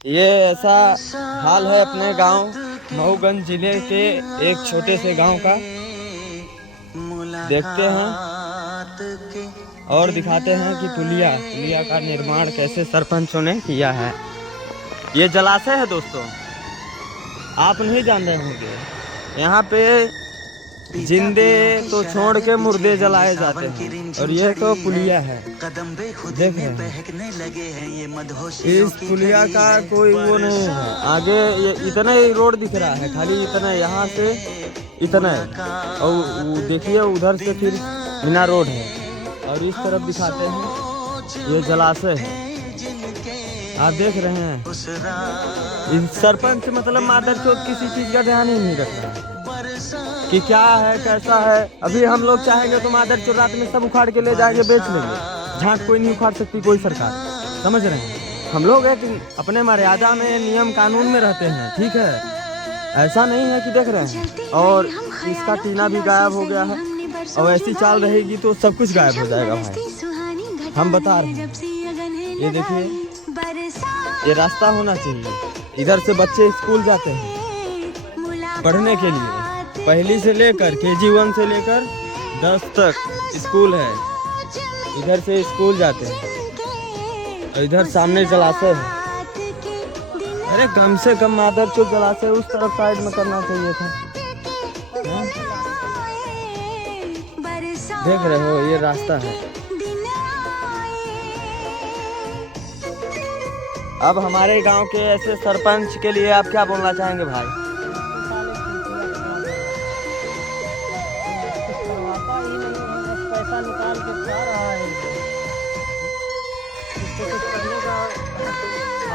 ये ऐसा हाल है अपने गांव मऊगंज जिले के एक छोटे से गांव का। देखते हैं और दिखाते हैं कि पुलिया का निर्माण कैसे सरपंचों ने किया है। ये जलाशय है दोस्तों, आप नहीं जान रहे होंगे। यहाँ पे जिंदे तो छोड़ के मुर्दे जलाए जाते हैं और ये तो पुलिया है, देख रहे हैं। इस पुलिया का कोई वो नहीं है। आगे ये इतना ही रोड दिख रहा है, खाली इतना, यहाँ से इतना है और देखिए उधर से फिर बिना रोड है और इस तरफ दिखाते हैं ये जलाशय है, आप देख रहे हैं। सरपंच मतलब मादरचोद किसी चीज का ध्यान ही नहीं रख रहा है कि क्या है कैसा है। अभी हम लोग चाहेंगे तो मादरचोद रात में सब उखाड़ के ले जाएंगे, बेच लेंगे। झांट कोई नहीं उखाड़ सकती कोई सरकार, समझ रहे हैं। हम लोग एक अपने मर्यादा में नियम कानून में रहते हैं, ठीक है। ऐसा नहीं है कि देख रहे हैं। और इसका टीना भी गायब हो गया है और ऐसी चाल रहेगी तो सब कुछ गायब हो जाएगा भाई, हम बता रहे हैं। ये देखिए, ये रास्ता होना चाहिए। इधर से बच्चे स्कूल जाते हैं पढ़ने के लिए, पहली से लेकर KG 1 से लेकर 10 तक स्कूल है। इधर से स्कूल जाते हैं और इधर सामने जलाशय है। अरे कम से कम मादरचोद जलाशय उस तरफ साइड में करना चाहिए था। देख रहे हो ये रास्ता है। अब हमारे गांव के ऐसे सरपंच के लिए आप क्या बोलना चाहेंगे भाई? पैसा निकाल के खा रहा है, इसको कुछ करने का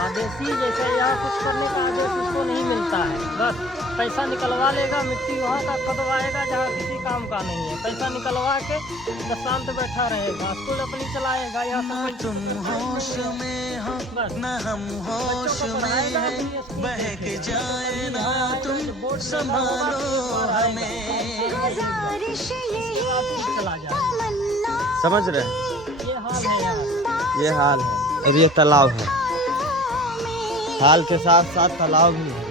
आदेश ही जैसे यहाँ कुछ करने का आदेश उसको नहीं मिलता है। बस पैसा निकलवा लेगा, मिट्टी वहाँ का खोदवाएगा जहाँ किसी काम का नहीं है। पैसा निकलवा के शांत बैठा रहेगा, स्कूल अपनी चलाएगा। यहाँ तुम होश में हो न हम होश में, बहक जाए ना तुम संभालो हमें। समझ रहे हैं, ये हाल है। और ये तालाब है, हाल के साथ साथ तालाब भी है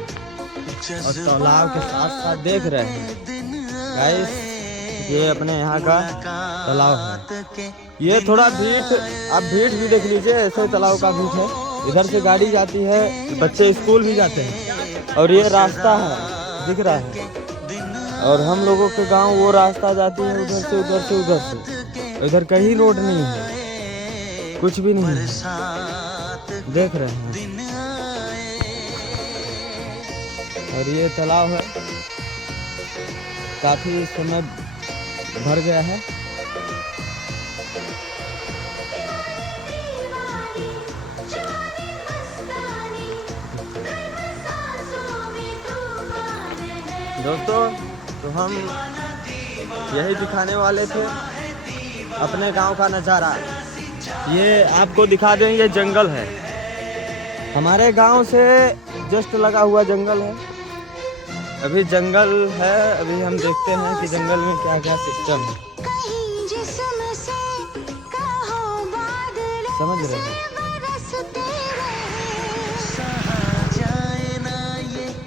और तालाब के साथ साथ देख रहे हैं गाइस, ये अपने यहाँ का तालाब है। ये थोड़ा भीट, आप भीट भी देख लीजिए, ऐसे तालाब का भीट है। इधर से गाड़ी जाती है, बच्चे स्कूल भी जाते हैं और ये रास्ता है दिख रहा है। और हम लोगों के गांव वो रास्ता जाती है उधर से उधर से उधर से, इधर कहीं रोड नहीं है, कुछ भी नहीं है, देख रहे हैं। और ये तालाब है, काफी समय भर गया है। दोस्तों तो हम यही दिखाने वाले थे अपने गांव का नज़ारा। ये आपको दिखा दें, ये जंगल है, हमारे गांव से जस्ट लगा हुआ जंगल है। अभी जंगल है, अभी हम देखते हैं कि जंगल में क्या क्या सिस्टम है, समझ रहे हैं।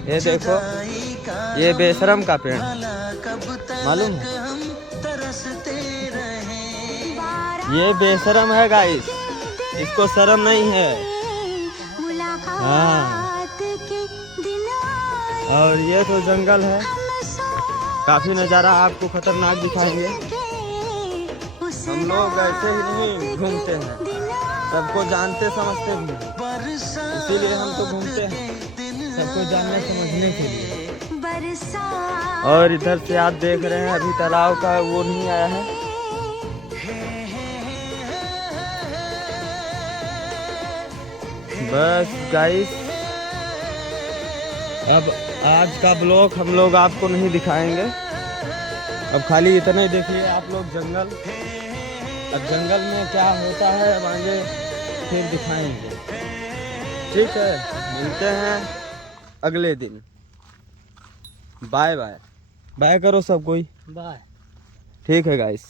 ये देखो, ये बेशरम का पेड़ मालूम है, ये बेशरम है गाइस, इसको शर्म नहीं है। हाँ, और ये तो जंगल है, काफी नज़ारा आपको खतरनाक दिखाएंगे। हम लोग ऐसे ही नहीं घूमते हैं, सबको जानते समझते भी हैं, इसीलिए हम तो घूमते हैं सबको जानने समझने के लिए। और इधर से आप देख रहे हैं अभी तालाब का वो नहीं आया है। बस गाइस, अब आज का ब्लॉग हम लोग आपको नहीं दिखाएंगे, अब खाली इतना ही देखिए आप लोग जंगल। अब जंगल में क्या होता है अब आगे फिर दिखाएंगे, ठीक है। मिलते हैं अगले दिन, बाय बाय। बाय करो सब कोई, बाय। ठीक है गाइस।